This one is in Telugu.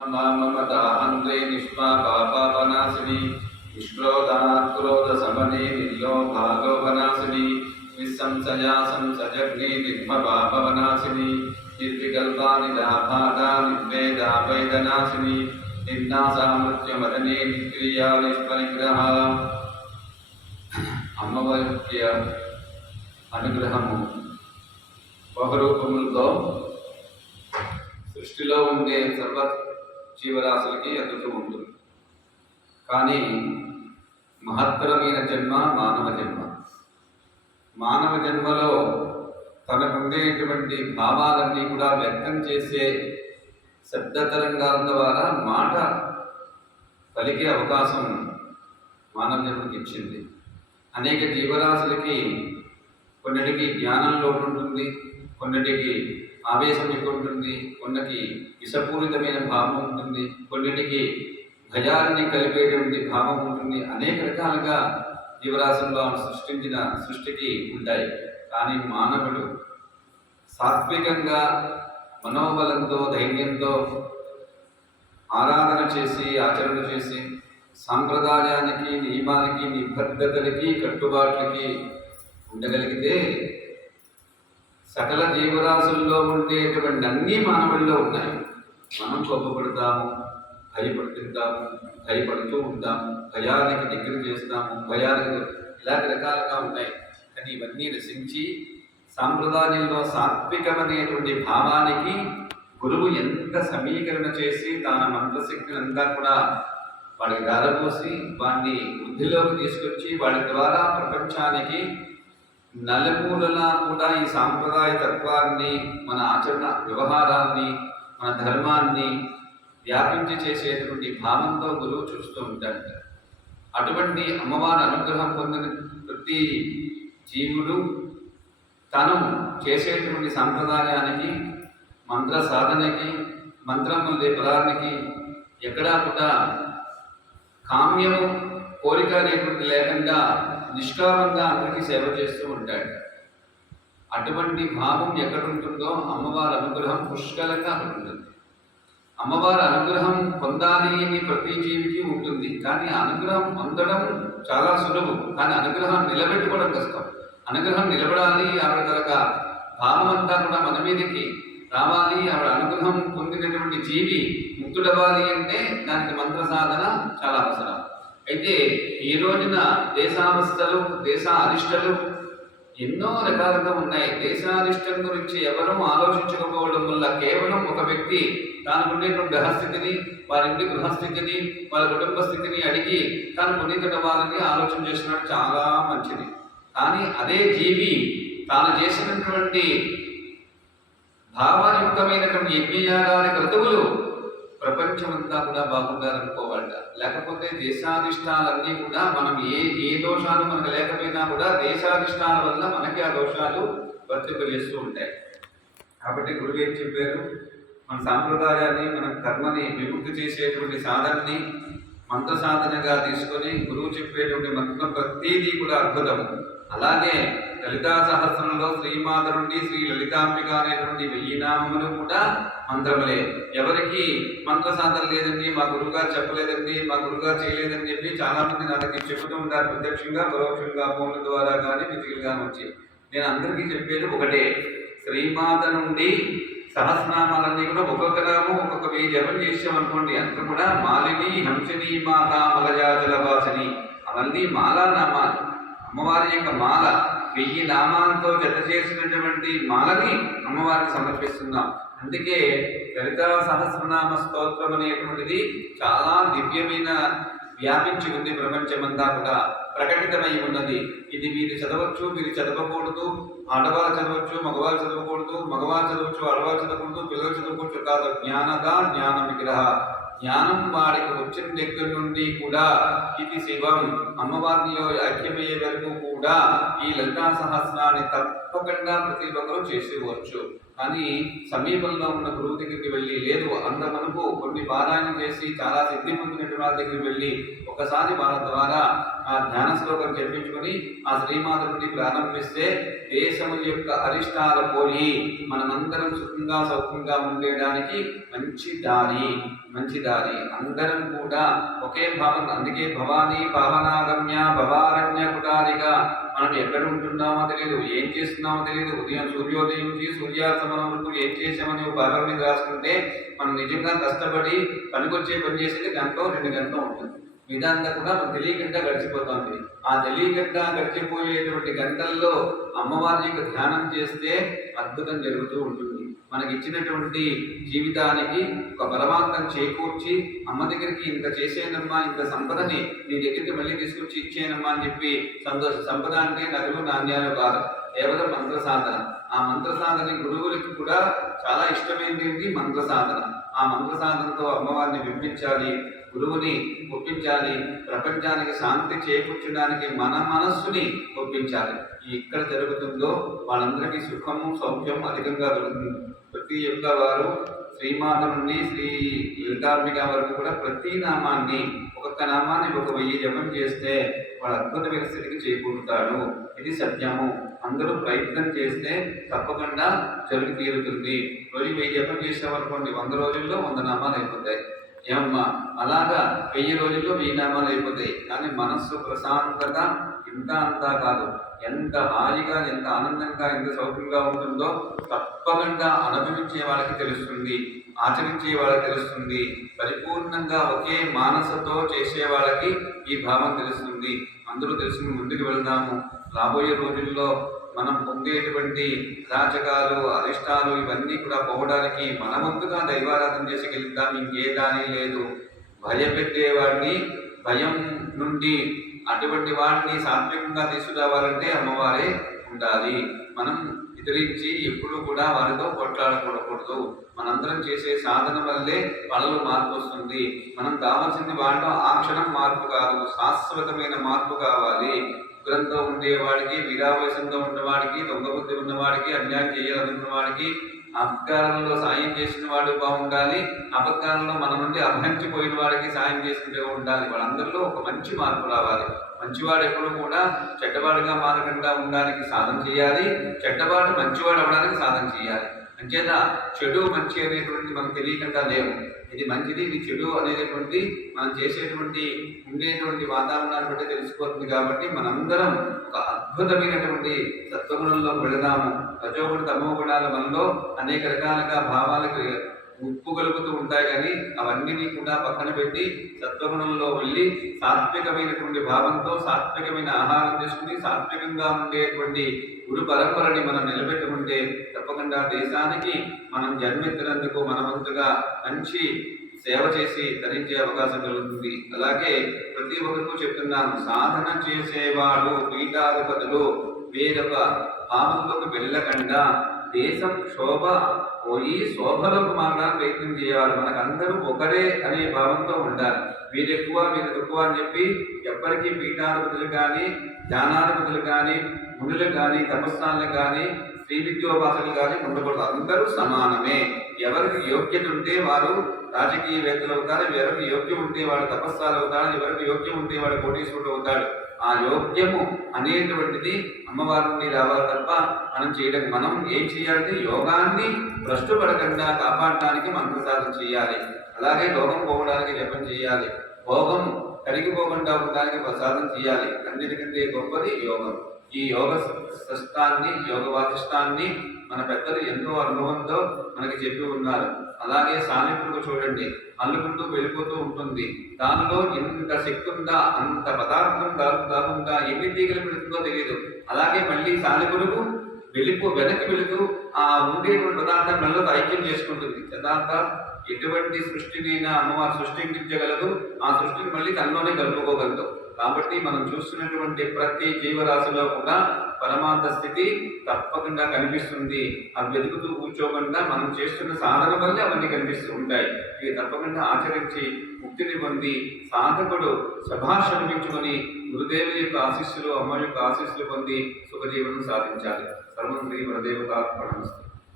మమతాహంత్రే నిష్పాపాపనాశిని నిష్క్రోధాక్రోధసమనే నిర్లోభాలోభనాశిని నిస్సంశయా సంసజగ్ని నిర్మపాపవనాశిని నిర్వికల్పాని దాభాగా నిర్వేదాపైదనాశిని నిర్నాసామృత్యమదనే నిష్క్రియా నిష్పరిగ్రహ అమ్మవారి అనుగ్రహము బహురూపములతో సృష్టిలో ఉండే సర్వ జీవరాశులకి ఎదురు ఉంటుంది. కానీ మహత్తరమైన జన్మ మానవ జన్మ. మానవ జన్మలో తనకుండేటువంటి భావాలన్నీ కూడా వ్యక్తం చేసే శబ్ద తరంగాల ద్వారా మాట పలికే అవకాశం మానవ జన్మకి ఇచ్చింది. అనేక జీవరాశులకి కొన్నిటికి జ్ఞానం లోటు ఉంటుంది కొన్నిటికి ఆవేశం ఎక్కువ ఉంటుంది కొన్నికి విషపూరితమైన భావం ఉంటుంది కొన్నిటికి భయాన్ని కలిపేటువంటి భావం ఉంటుంది. అనేక రకాలుగా జీవరాశుల్లో సృష్టించిన సృష్టికి ఉంటాయి. కానీ మానవుడు సాత్వికంగా మనోబలంతో ధైర్యంతో ఆరాధన చేసి ఆచరణ చేసి సాంప్రదాయానికి నియమానికి నిబద్ధతలకి కట్టుబాట్లకి ఉండగలిగితే సకల జీవరాశుల్లో ఉండేటువంటి అన్ని మానవుల్లో ఉన్నాయి. మనం కోపపడతాము భయపడుతుంటాము భయపడుతూ ఉంటాము భయానికి దగ్గర చేస్తాము భయానికి ఇలాంటి రకాలుగా ఉన్నాయి. కానీ ఇవన్నీ రసించి సాంప్రదాయంలో సాత్వికమనేటువంటి భావానికి గురువు ఎంత సమీకరణ చేసి తన మంత్రశక్తిని అంతా కూడా వాడికి దారపోసి వాడిని వృద్ధిలోకి తీసుకొచ్చి వాడి ద్వారా ప్రపంచానికి నలుమూలలా కూడా ఈ సాంప్రదాయ తత్వాన్ని మన ఆచరణ వ్యవహారాన్ని మన ధర్మాన్ని వ్యాపించి చేసేటువంటి భావంతో గురువు చూస్తూ ఉంటాడు. అటువంటి అమ్మవారి అనుగ్రహం పొందిన ప్రతి జీవుడు తను చేసేటువంటి సాంప్రదాయానికి మంత్ర సాధనకి మంత్రము పదానికి ఎక్కడా కూడా కామ్యము కోరిక అనేటువంటి లేకుండా నిష్కామంగా అందరికీ సేవ చేస్తూ ఉంటాడు. అటువంటి భావం ఎక్కడుంటుందో అమ్మవారి అనుగ్రహం పుష్కలంగా ఉంటుంది. అమ్మవారి అనుగ్రహం పొందాలి అని ప్రతి జీవికి ఉంటుంది. కానీ అనుగ్రహం పొందడం చాలా సులభం. కానీ అనుగ్రహం నిలబెట్టుకోవడం కష్టం. అనుగ్రహం నిలబడాలి ఆవిడ కనుక భావం అంతా కూడా మన మీదకి రావాలి. ఆవిడ అనుగ్రహం పొందినటువంటి జీవి ముక్తుడవ్వాలి అంటే దానికి మంత్ర సాధన చాలా అవసరం. అయితే ఈ రోజున దేశావస్థలు దేశ అరిష్టలు ఎన్నో రకాలుగా ఉన్నాయి. దేశారిష్టం గురించి ఎవరూ ఆలోచించకపోవడం వల్ల కేవలం ఒక వ్యక్తి తాను ఉండేటువంటి గ్రహస్థితిని వారి ఇంటి గృహస్థితిని వాళ్ళ కుటుంబ స్థితిని అడిగి తాను వారిని ఆలోచన చేసినట్టు చాలా మంచిది. కానీ అదే జీవి తాను చేసినటువంటి భావయుక్తమైనటువంటి యజ్ఞయాగాల క్రతువులు ప్రపంచమంతా కూడా బాగుండాలనుకోవాలట. లేకపోతే దేశాధిష్టాలన్నీ కూడా మనం ఏ ఏ దోషాలు మనకు లేకపోయినా కూడా దేశాధిష్టాల వల్ల మనకి ఆ దోషాలు వర్తింపజేస్తూ ఉంటాయి. కాబట్టి గురువు ఏం చెప్పారు? మన సాంప్రదాయాన్ని మన కర్మని విముక్తి చేసేటువంటి సాధనని మంత్ర సాధనగా తీసుకొని గురువు చెప్పేటువంటి మంత్రం ప్రతిదీ కూడా అద్భుతం. అలాగే లలితా సహస్రంలో శ్రీమాత నుండి శ్రీ లలితాంబిక అనేటువంటి వెయ్యి నామములు కూడా మంత్రములే. ఎవరికి మంత్ర సాధన లేదండి మా గురువుగారు చెప్పలేదండి మా గురువుగారు చేయలేదని చెప్పి చాలా మంది నా దగ్గర చెబుతూ ఉంటారు. ప్రత్యక్షంగా పరోక్షంగా ఫోన్ల ద్వారా కానీ ఫిజికల్గా వచ్చి. నేను అందరికీ చెప్పేది ఒకటే శ్రీమాత నుండి సహస్రనామాలన్నీ కూడా ఒక్కొక్క నామం ఒక్కొక్క వెయ్యి జపం చేసామనుకోండి అంత కూడా మాలిని హంసిని మాత మలజాతుల వాసిని. అవన్నీ మాలా నామాలు అమ్మవారి యొక్క మాల. వెయ్యి నామాలతో జత చేసినటువంటి మాలని అమ్మవారికి సమర్పిస్తున్నాం. అందుకే లలిత సహస్రనామ స్తోత్రం అనేటువంటిది చాలా దివ్యమైన వ్యాపించి ఉంది ప్రపంచమంతా కూడా ప్రకటితమై ఉన్నది. ఇది మీరు చదవచ్చు మీరు చదవకూడదు ఆడవారు చదవచ్చు మగవారు చదవకూడదు మగవారు చదవచ్చు ఆడవారు చదవకూడదు పిల్లలు చదవకూడదు కాదు. జ్ఞానదా జ్ఞాన విగ్రహ. జ్ఞానం వాడికి వచ్చిన దగ్గర నుండి కూడా ఇది శివం. అమ్మవారిలో ఐక్యమయ్యే వరకు కూడా ఈ లలితా సహస్రాన్ని తప్పకుండా ప్రతి ఒక్కరూ చేసేవచ్చు. కానీ సమీపంలో ఉన్న గురువు దగ్గరికి వెళ్ళి లేదు అంత మనకు కొన్ని పారాయణం చేసి చాలా సిద్ధి పొందినటువంటి వాళ్ళ దగ్గరికి వెళ్ళి ఒకసారి వాళ్ళ ద్వారా ఆ ధ్యాన శ్లోకం చెప్పించుకొని ఆ శ్రీమాత నుండి ప్రారంభిస్తే దేశం యొక్క అరిష్టాల పోయి మనమందరం సుఖంగా సౌఖ్యంగా ఉండేయడానికి మంచి దారి మంచి దారి. అందరం కూడా ఒకే భవన్ అందుకే భవానీ పావనాగమ్య భవారణ్య కుటారిక మనం ఎక్కడ ఉంటున్నామో తెలియదు ఏం చేస్తున్నామో తెలియదు ఉదయం సూర్యోదయం నుంచి సూర్యాస్తమనం వరకు ఏం చేసామని ఒక పేపర్ మీద రాసుకుంటే మనం నిజంగా కష్టపడి పనికొచ్చే పని చేసేది గంట రెండు గంటలు ఉంటుంది. మిగతా కూడా మనం తెలియకుండా గడిచిపోతుంది. ఆ తెలియకుండా గడిచిపోయేటువంటి గంటల్లో అమ్మవారి యొక్క ధ్యానం చేస్తే అద్భుతం జరుగుతూ ఉంటుంది. మనకి ఇచ్చినటువంటి జీవితానికి ఒక బలవంతం చేకూర్చి అమ్మ దగ్గరికి ఇంత చేసేనమ్మా ఇంత సంపదని నీ దగ్గరికి మళ్ళీ తీసుకొచ్చి ఇచ్చేనమ్మా అని చెప్పి సంతోష సంపద అంటే నగలు నాణ్యాలు కాదు కేవలం మంత్ర సాధన ఆ మంత్ర సాధన గురువులకి కూడా చాలా ఇష్టమైనది మంత్ర సాధన ఆ మంత్ర సాధనతో అమ్మవారిని విప్పించాలి గురువుని ఒప్పించాలి ప్రపంచానికి శాంతి చేకూర్చడానికి మన మనస్సుని ఒప్పించాలి. ఈ ఎక్కడ జరుగుతుందో వాళ్ళందరికీ సుఖము సౌఖ్యం అధికంగా దొరుకుతుంది. ప్రతి ఒక్క వారు శ్రీమాత నుండి శ్రీ యుద్ధార్మిక వరకు కూడా ప్రతి నామాన్ని ఒక్కొక్క నామాన్ని ఒక వెయ్యి జపం చేస్తే వాడు అద్భుతమైన స్థితికి చేకూరుతాడు. ఇది సత్యము. అందరూ ప్రయత్నం చేస్తే తప్పకుండా జరిగి తీరుతుంది. రోజు వెయ్యి జపం చేసామనుకోండి వంద రోజుల్లో వంద నామాలు అయిపోతాయి. ఏమమ్మా అలాగా వెయ్యి రోజుల్లో వెయ్యి నామాలు అయిపోతాయి. కానీ మనస్సు ప్రశాంతత ఇంత అంతా కాదు ఎంత హాయిగా ఎంత ఆనందంగా ఎంత సౌఖ్యంగా ఉంటుందో తప్పకుండా అనుభవించే వాళ్ళకి తెలుస్తుంది ఆచరించే వాళ్ళకి తెలుస్తుంది. పరిపూర్ణంగా ఒకే మానసతో చేసే వాళ్ళకి ఈ భావం తెలుస్తుంది. అందరూ తెలుసుకుని ముందుకు వెళ్దాము. రాబోయే రోజుల్లో మనం పొందేటువంటి రాజకాలు అరిష్టాలు ఇవన్నీ కూడా పోవడానికి మన వంతుగా దైవారాధన చేసుకెళ్తాం ఇంకే దాని లేదు. భయపెట్టేవాడిని భయం నుండి అటువంటి వాడిని సాత్వికంగా తీసుకురావాలంటే అమ్మవారే ఉండాలి. మనం ఎదిరించి ఎప్పుడూ కూడా వారితో కొట్లాడకూడకూడదు మనందరం చేసే సాధన వల్లే వాళ్ళలో మార్పు వస్తుంది మనం కావాల్సింది వాళ్ళలో ఆ క్షణం మార్పు కాదు. శాశ్వతమైన మార్పు కావాలి. ఉగ్రంతో ఉండేవాడికి వీరావేశంతో ఉన్నవాడికి దొంగ బుద్ధి ఉన్నవాడికి అన్యాయం చేయాలనుకున్నవాడికి అపకారంలో సాయం చేసిన వాడు బాగుండాలి అపకారంలో మన నుండి అభ్యంచిపోయిన వాడికి సాయం చేసుకుంటే ఉండాలి. వాళ్ళందరిలో ఒక మంచి మార్పు రావాలి. మంచివాడు ఎప్పుడు కూడా చెడ్డవాడుగా మారకుండా ఉండడానికి సాధన చేయాలి. చెడ్డవాడు మంచివాడు అవ్వడానికి సాధన చేయాలి. అంచేత చెడు మంచి అనేటువంటి మనకు తెలియకుండా లేవు. ఇది మంచిది ఇది చెడు అనేటటువంటి మనం చేసేటువంటి ఉండేటువంటి వాతావరణాన్ని బట్టి తెలిసిపోతుంది కాబట్టి మనందరం ఒక అద్భుతమైనటువంటి సత్వగుణంలో పెడదాము రజోగుణ తమో గుణాల మనలో అనేక రకాలుగా భావాలకు ఉప్పు కలుపుతూ ఉంటాయి కానీ అవన్నీ కూడా పక్కన పెట్టి సత్వగుణంలో వెళ్ళి సాత్వికమైనటువంటి భావంతో సాత్వికమైన ఆహారం తీసుకుని సాత్వికంగా ఉండేటువంటి గురు పరంపరని మనం నిలబెట్టుకుంటే తప్పకుండా దేశానికి మనం జన్మెత్తినందుకు మనవంతుగా మంచి సేవ చేసి ధరించే అవకాశం కలుగుతుంది. అలాగే ప్రతి ఒక్కరికి చెప్తున్నాను సాధన చేసేవాడు పీఠాధిపతులు వేరొక భావంలోకి వెళ్ళకుండా. దేశం శోభ పోయి శోభలోకి మారడానికి ప్రయత్నం చేయాలి. మనకందరూ ఒకరే అనే భావంతో ఉండాలి. వీరు ఎక్కువ వీరు తక్కువ అని చెప్పి ఎప్పటికీ పీఠాధిపతులు కానీ ధ్యానాధిపతులు కానీ మునులు కానీ తపస్సాలకు కానీ శ్రీ విద్యోపాసకులు కానీ ఉండకూడదు. అందరూ సమానమే. ఎవరికి యోగ్యత ఉంటే వారు రాజకీయవేత్తలు అవుతారు ఎవరికి యోగ్యం ఉంటే వాడు తపస్సాలు అవుతాడు ఎవరికి యోగ్యం ఉంటే వాడు కోటీశ్వరుడు అవుతాడు. ఆ యోగ్యము అనేటువంటిది అమ్మవారి నుండి రావాలి తప్ప మనం చేయడం మనం ఏం చేయాలంటే యోగాన్ని భ్రష్టుపడకుండా కాపాడడానికి మంత్ర సాధన చేయాలి. అలాగే లోకం పోవడానికి జపం చేయాలి. భోగం కరిగిపోకుండా ఉండడానికి ప్రసాదం చేయాలి. అన్నిటికంటే గొప్పది యోగం. ఈ యోగ సష్టాన్ని యోగ వాదిష్టాన్ని మన పెద్దలు ఎంతో అనుభవంతో మనకి చెప్పి ఉన్నారు. అలాగే సామెతలకు చూడండి. అల్లుకుంటూ వెళ్ళిపోతూ ఉంటుంది. దానిలో ఎంత శక్తి ఉందా అంత పదార్థం దాని కాకుండా ఎన్ని తీగలు పెడుతుందో తెలియదు అలాగే మళ్ళీ సాలెపురుగు వెళ్ళిపో వెనక్కి వెళుతూ ఆ ఉండేటువంటి పదార్థం మెల్లతో ఐక్యం చేసుకుంటుంది. యథార్థ ఎటువంటి సృష్టినైనా అమ్మవారు సృష్టించగలదు. ఆ సృష్టిని మళ్ళీ తనలోనే కలుపుకోగలదు. కాబట్టి మనం చూస్తున్నటువంటి ప్రతి జీవరాశిలో కూడా పరమార్థ స్థితి తప్పకుండా కనిపిస్తుంది. అవి వెతుకుతూ కూర్చోకుండా మనం చేస్తున్న సాధన వల్లే అవన్నీ కనిపిస్తూ ఉంటాయి. ఇవి తప్పకుండా ఆచరించి ముక్తిని పొంది సాధకుడు శభాష అనిపించుకొని గురుదేవుని యొక్క ఆశీస్సులు అమ్మ యొక్క ఆశీస్సులు పొంది సుఖజీవనం సాధించాలి. సర్వం శ్రీ వరదేవత